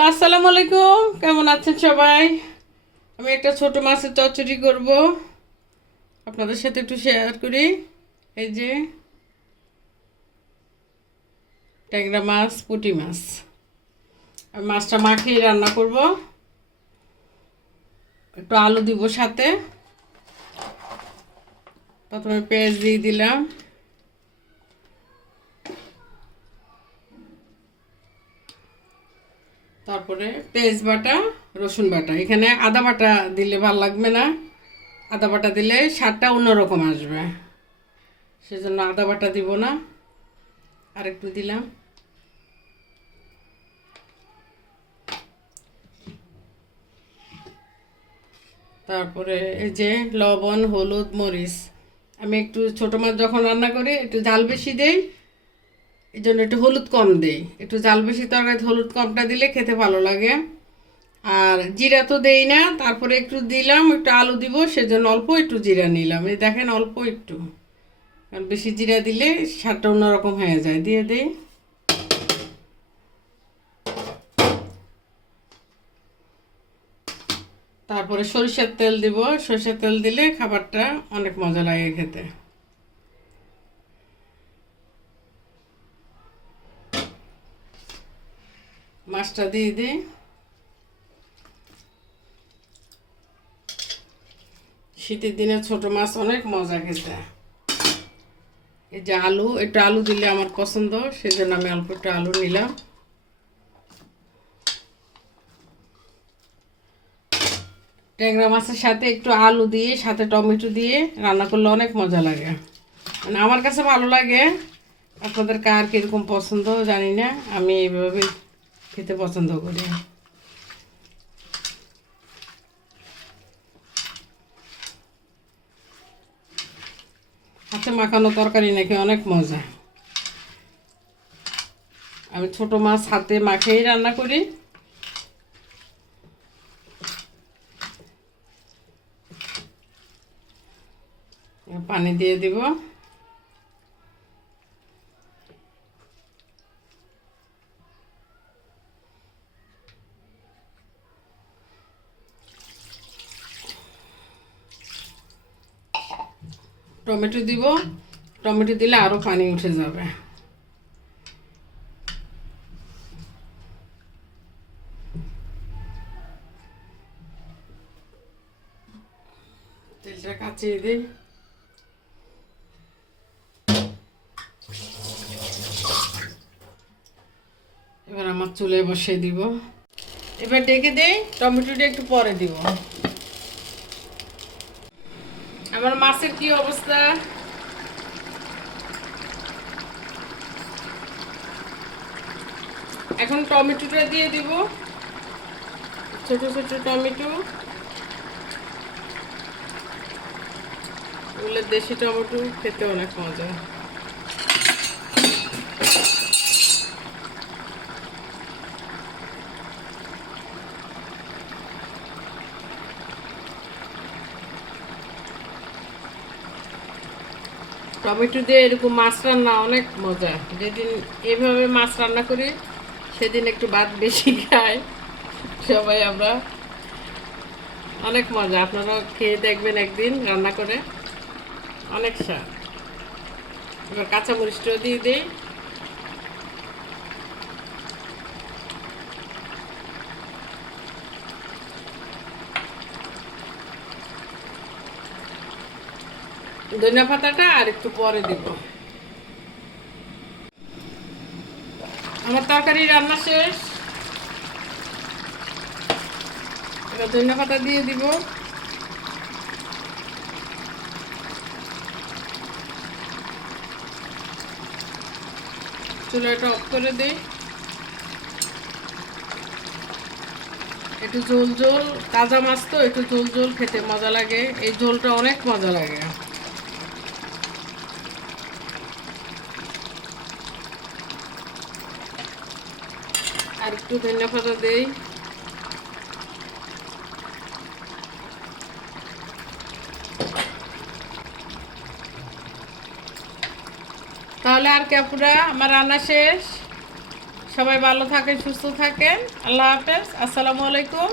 আসসালামু আলাইকুম। কেমন আছেন সবাই? আমি একটা ছোট মাছের চচ্চড়ি করব। আপনাদের সাথে একটু শেয়ার করি। এই যে, ট্যাংরা মাছ, পুঁটি মাছ। আমি মাছটা মাখিয়ে রান্না করব। একটু আলু দিব সাথে। প্রথমে পেঁয়াজ দিয়ে দিলাম। তারপরে পেঁয়াজ বাটা, রসুন বাটা। এখানে আদা বাটা দিলে ভালো লাগবে না। আদা বাটা দিলে স্বাদটা অন্যরকম আসবে। সেজন্য আদা বাটা দিব না। আর একটু দিলাম। তারপরে এই যে লবণ, হলুদ, মরিচ। আমি একটু ছোটো মাছ যখন রান্না করি, একটু ঝাল বেশি দেই। এই জন্য একটু হলুদ কম দেই। একটু জাল বেশি তরকারিতে হলুদ কমটা দিলে খেতে ভালো লাগে। আর জিরা তো দেই না, তারপরে একটু দিলাম, একটু আলু দিব, সেজন্য অল্প একটু জিরা নিলাম। এই দেখেন অল্প একটু। কারণ বেশি জিরা দিলে স্বাদটা অন্যরকম হয়ে যায়। দিয়ে দিই। তারপরে সরিষার তেল দিব। সরিষার তেল দিলে খাবারটা অনেক মজা লাগে খেতে। মাছটা দিয়ে দিই শীতের দিনে ছোট মাছ অনেক মজা খেতে। এই যে আলু, একটু আলু দিলে আমার পছন্দ, সেজন্য আমি অল্প একটু আলু নিলাম। ট্যাংরা মাছের সাথে একটু আলু দিয়ে, সাথে টমেটো দিয়ে রান্না করলে অনেক মজা লাগে। মানে আমার কাছে ভালো লাগে। আপনাদের কার কীরকম পছন্দ জানি না, আমি এইভাবে খেতে পছন্দ করি। হাতে মাখানো তরকারি নাকি অনেক মজা। আমি ছোট মাছ হাতে মাখেই রান্না করি। পানি দিয়ে দিব। টমেটো দিব। টমেটো দিলে আরও পানি উঠে যাবে। তেলটা কাচিয়ে দিই। এবার আমার চুলে বসিয়ে দিব। এবার ডেকে দেই, টমেটোটা একটু পরে দিব। আমার মাছের কি অবস্থা? এখন টমেটোটা দিয়ে দিব। ছোট ছোট টমেটো। এগুলো দেশি টমেটো খেতে অনেক মজা। টমেটো দিয়ে এরকম মাছ রান্না অনেক মজা। যেদিন এভাবে মাছ রান্না করি, সেদিন একটু ভাত বেশি খাই। সবাই আমরা। অনেক মজা। আপনারাও খেয়ে দেখবেন একদিন রান্না করে। অনেক স্বাদ। এবার কাঁচামরিচটাও দিয়ে দিই। ধনিয়া পাতাটা আর একটু পরে দিব। আমার তরকারি রান্না শেষ। এবার ধনিয়া পাতা দিয়ে দিব। চুলাটা অফ করে দিই একটু ঝোল ঝোল তাজা মাছ তো, একটু ঝোল ঝোল খেতে মজা লাগে। এই ঝোলটা অনেক মজা লাগে। আর একটু ধনিয়া পাতা দেই। তাহলে আর ক্যাপুরা আমার রান্না শেষ। সবাই ভালো থাকেন, সুস্থ থাকেন। আল্লাহ হাফেজ। আসসালামু আলাইকুম।